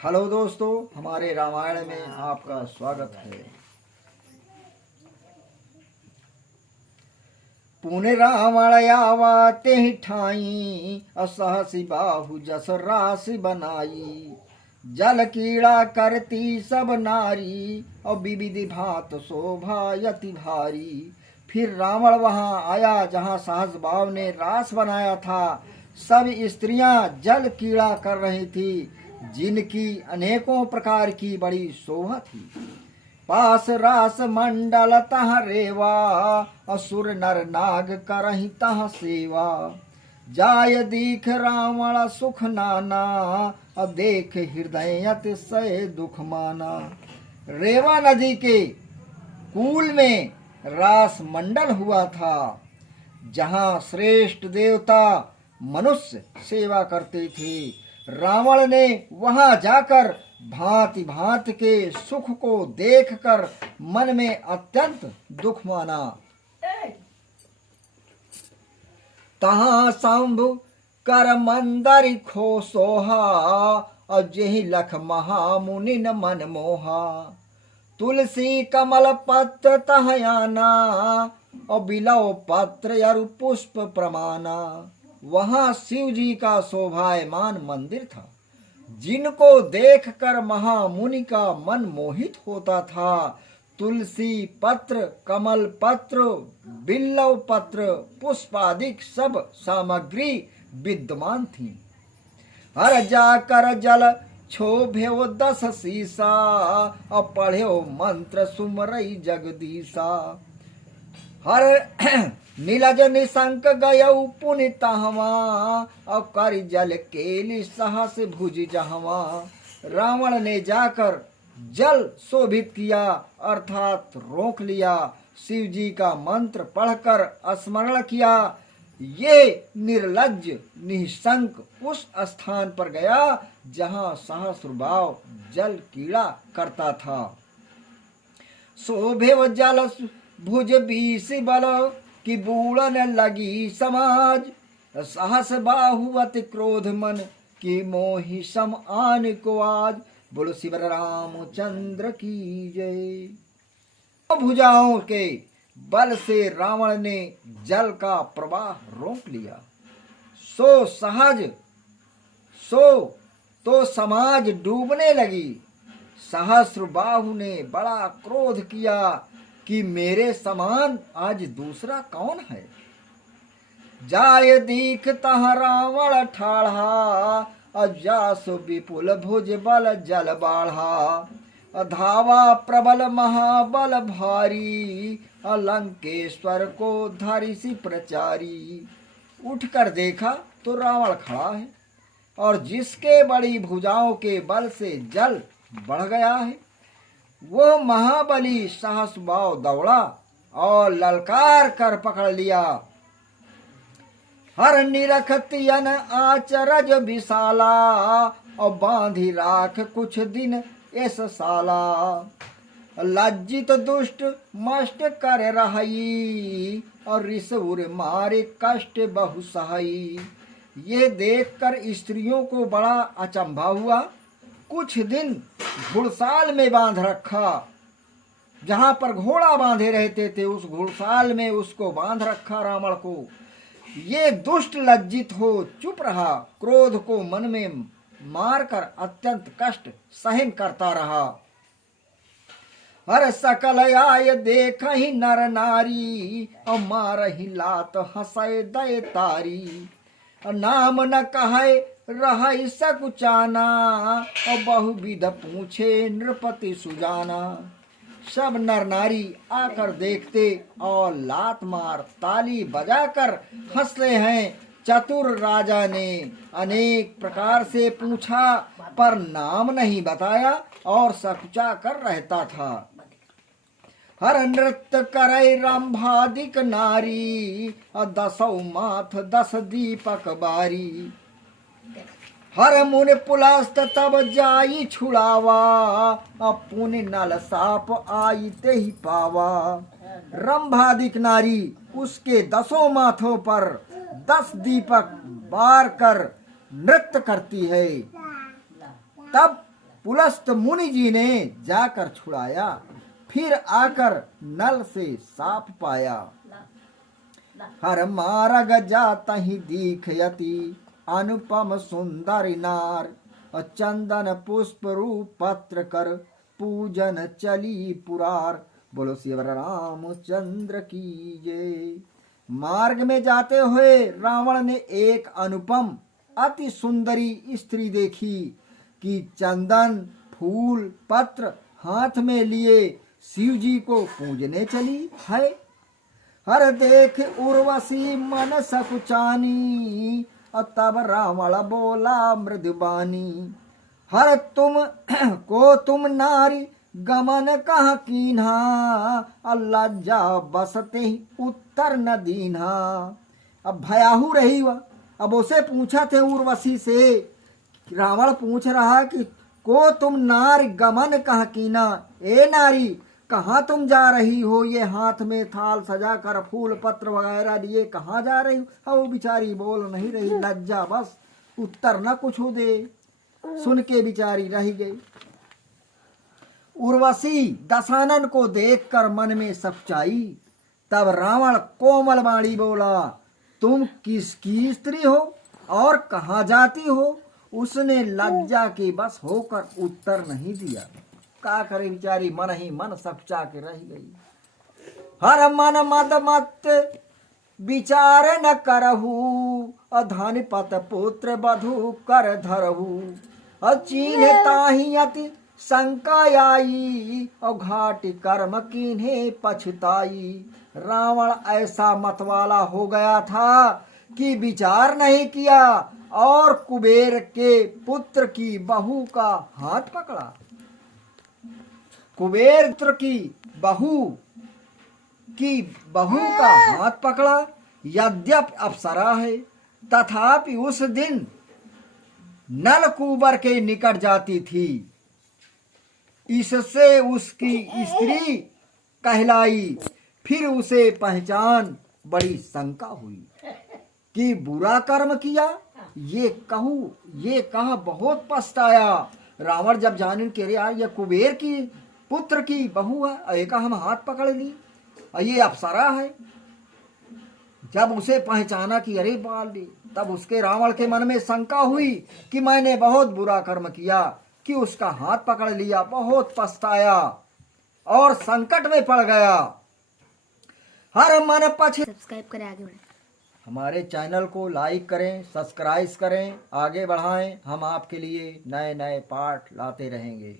Hello दोस्तों, हमारे रामायण में आपका स्वागत है। पुण्य रावण आवा ते ठाई, असहसी बाहु जस राशि बनाई। जल कीड़ा करती सब नारी, और विविधि भात शोभा यति भारी। फिर रावण वहां आया जहां सहस बाहु ने रास बनाया था। सब स्त्रियां जल कीड़ा कर रही थी, जिनकी अनेकों प्रकार की बड़ी शोभा थी। पास रास मंडल तह रेवा, असुर नर नाग करहि तह सेवा। जाय दीख रावण सुख नाना, देख हृदय अतिशय दुख माना। रेवा नदी के कूल में रास मंडल हुआ था, जहाँ श्रेष्ठ देवता मनुष्य सेवा करते थे। रावण ने वहां जाकर भांति भांति के सुख को देखकर मन में अत्यंत दुख माना। तहाँ शंभु कर मंदर खो सोहा, और जेहि लख महामुनि न मन मोहा। तुलसी कमल पत्र तह आना, और बिलव पत्र अरु पुष्प प्रमाना। वहां शिव जी का शोभायमान मंदिर था, जिनको देखकर महामुनि का मन मोहित होता था। तुलसी पत्र, कमल पत्र, बिल्लव पत्र, पुष्पादिक सब सामग्री विद्यमान थी। हर जाकर जल क्षोभ्यो 10 शीसा, और पढ़्यो मंत्र सुमरई जगदीशा। हर नीलज निशंक गयऊ पुनि तहवा, और कर जल केली सहस भुज जहवा। रावण ने जाकर जल शोभित किया, अर्थात रोक लिया। शिव जी का मंत्र पढ़कर स्मरण किया। ये निर्लज्ज निशंक उस स्थान पर गया जहाँ सहस्रबाव जल कीड़ा करता था। शोभे जल भुज 20 बल, कि बूढ़न लगी समाज। सहस बाहु अति क्रोध मन, कि मोहि सम आन को आज। बोलो शिव रामचंद्र की जय। भुजाओं के बल से रावण ने जल का प्रवाह रोक लिया। तो समाज डूबने लगी। सहस्र बाहु ने बड़ा क्रोध किया कि मेरे समान आज दूसरा कौन है। जाय दीख तह रावण ठाढ़ा, जासु विपुल भुज बल जल बाढ़ा। धावा प्रबल महाबल भारी, लंकेश्वर को धरिसी प्रचारी। उठकर देखा तो रावण खड़ा है, और जिसके बड़ी भुजाओं के बल से जल बढ़ गया है, वो महाबली सहस्रबाहु दौड़ा और ललकार कर पकड़ लिया। हर निरखतियन आचरज विशाला, और बांधी राख कुछ दिन ऐस साला। लज्जित दुष्ट मष्ट कर रही, और ऋषुर मारे कष्ट बहु सही। ये देखकर स्त्रियों को बड़ा अचंभा हुआ। कुछ दिन घुड़साल में बांध रखा, जहां पर घोड़ा बांधे रहते थे उस घुड़साल में उसको बांध रखा रावण को। ये दुष्ट लज्जित हो चुप रहा, क्रोध को मन में मारकर अत्यंत कष्ट सहन करता रहा। हर सकल आय देखहि नर नारी, और मारहि लात हंसय दय तारी। नाम न कहे रह सकुचाना, और बहुविध पूछे नृपति सुजाना। सब नर नारी आकर देखते और लात मार ताली बजाकर हंसते हैं। चतुर राजा ने अनेक प्रकार से पूछा, पर नाम नहीं बताया और सकुचा कर रहता था। हर नृत्य करे रंभादिक नारी, 10 माथ 10 दीपक बारी। हर मुनि पुलस्त तब जाई छुड़ावा, पुनि नल साप आई ते ही पावा। रंभादिक नारी उसके 10 माथों पर 10 दीपक बार कर नृत्य करती है। तब पुलस्त मुनि जी ने जाकर छुड़ाया, फिर आकर नल से साफ पाया। हर मार्ग जाता ही दीखयति, अनुपम सुंदर नार, चंदन पुष्प रूप पत्र कर, पूजन चली पुरार। बोलो शिव रामचंद्र की जय। मार्ग में जाते हुए रावण ने एक अनुपम अति सुंदरी स्त्री देखी कि चंदन फूल पत्र हाथ में लिए शिव जी को पूजने चली है। हर देख उर्वशी मन सकुचानी, तब रावण बोला मृदुबानी। हर तुम को तुम नारी गमन कह कीन्हा, लज्जा बसते ही उत्तर न दीन्हा। अब भयाहू रही वह। अब उसे पूछा थे उर्वशी से, रावण पूछ रहा कि को तुम नारी गमन कह कीना, ए नारी कहाँ तुम जा रही हो, ये हाथ में थाल सजा कर फूल पत्र वगैरह लिए कहाँ जा रही हो। वो बिचारी बोल नहीं रही, लज्जा बस उत्तर न कुछ दे। सुन के बिचारी रह गई। उर्वशी दशानन को देखकर मन में सच्चाई। तब रावण कोमल वाणी बोला, तुम किसकी स्त्री हो और कहाँ जाती हो। उसने लज्जा के बस होकर उत्तर नहीं दिया। का करे बिचारी, मन ही मन सच्चा के रह गई। हर मन मद मत विचार न करहु, धन पत पुत्र बधु कर धरहु। चीन्ह ताहि अति शंका आई, और घाटी कर्म कीन्हे पछताई। रावण ऐसा मतवाला हो गया था कि विचार नहीं किया और कुबेर के पुत्र की बहू का हाथ पकड़ा। कुबेर पुत्र की बहू का हाथ पकड़ा। यद्यपि अप्सरा है, तथापि उस दिन नल कुंवर के निकट जाती थी। इससे उसकी स्त्री कहलाई। फिर उसे पहचान बड़ी शंका हुई कि बुरा कर्म किया। ये कहा बहुत पछताया। रावण जब जाने के यार ये कुबेर की पुत्र की बहू है, एक हम हाथ पकड़ ली, ये अप्सरा है। जब उसे पहचाना कि अरे बाल ली, तब उसके रावण के मन में शंका हुई कि मैंने बहुत बुरा कर्म किया कि उसका हाथ पकड़ लिया, बहुत पछताया और संकट में पड़ गया। हर मन पछ सब्सक्राइब करें, आगे बढ़ें। हमारे चैनल को लाइक करें, सब्सक्राइब करें, आगे बढ़ाएं। हम आपके लिए नए नए पाठ लाते रहेंगे।